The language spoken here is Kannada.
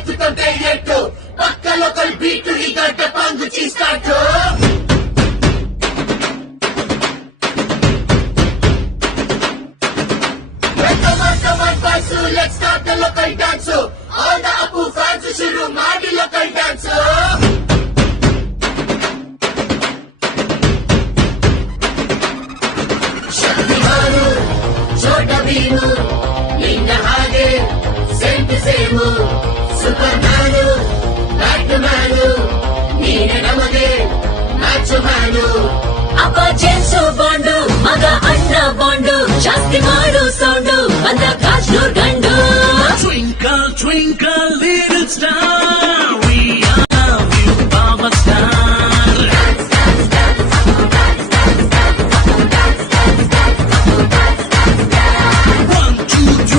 ಎತ್ತುತ್ತಂತೆ ಎಟ್ಟು ಪಕ್ಕ ಲೋಕಲ್ ಬೀಟು ಈಗ ಟಪಾಂಗು ಚೀಸ್ಟಾಟು Let's start the local dance. All the Apu fans shuru ಮಾಡಿ local dance. ಶಕ್ತಿಮಾನು ಚೋಟ ಭೀಮು ನಿನ್ನ ಹಾಗೆ same same super man bat man ನೀನೆ ನಮಗೆ ಮ್ಯಾಚ್ ಮ್ಯಾನು ಅಪ್ಪ ಜೇಮ್ಸು ಬಾಂಡು ಮಗ ಅಣ್ಣ ಬಾಂಡು ಜಾಸ್ತಿ ಮಾಡು ಸೌಂಡು ಬಂದ ಕಾಜ್ನೂರ್